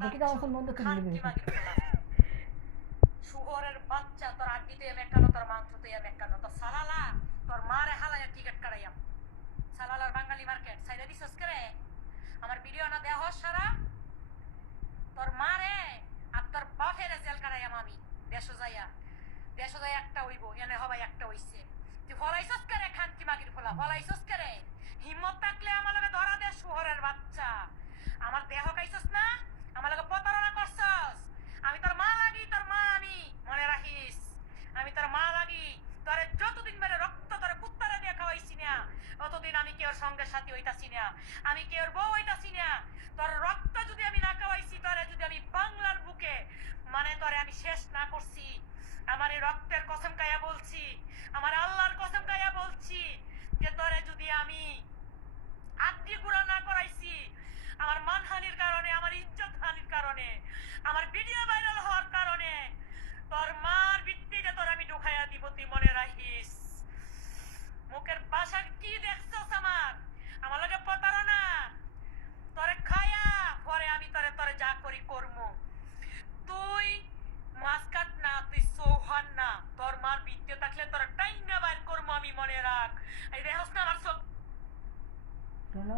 দেখি তো আমার ফোন বন্ধ করে দিবি। শুহরের বাচ্চা তোর আড্ডি তুই মেকানো তোর মাংস তুই মেকানো তোর সালালা তোর মারে হালায় টিকিট কাটাইয়াম সালালার বাঙালি মার্কেট সাইডে দিছস করে আমার ভিডিও না দেওয়া হস সারা তোর মারে আর তোর বাপের জেল কাটাইয়াম আমি দেশো যাইয়া একটা হইব এনে হবাই একটা হইছে তুই ফলাইছস করে খানকি মাগির ফলা ফলাইছস করে হিম্মত থাকলে আমার লগে ধরা দে শুহরের বাচ্চা আমার দেহ খাইছস না আমার লগে প্রতারণা করছস আমি তোর মা লাগি তোর মা আমি মনে রাখিস আমি তোর মা লাগি তোরে যতদিন মেরে রক্ত তোরে কুত্তারে দিয়ে খাওয়াইছি না অতদিন আমি কেউর সঙ্গে সাথী হইতাছি না আমি কেউর বউ হইতাছি না তোর রক্ত যদি আমি না খাওয়াইছি তোরে যদি আমি বাংলার বুকে মানে তোরে আমি শেষ না করছি আমার এই রক্তের কসম খাইয়া বলছি আমার আল্লাহর কসম খাইয়া বলছি যে তোরে যদি আমি আত্মীয় গুণা না করাইছি আমার মানহানির কারণে আমার ইজ্জত হানির কারণে আমার ভিডিও ভাইরাল হওয়ার কারণে তোর মার ভিত্তিতে তোর আমি ঢুকাইয়া দিব তুই মনে রাখিস মুখের ভাষা কি দেখছস আমার লগে প্রতারণা তোরে খায়া পরে আমি তোরে যা করি করমু তুই মাসকাট না তুই সোহান না তোর মার ভিত্তি থাকলে তোর টাইম না বাইর করমু আমি মনে রাখ এই দেখছ না আমার সব চলো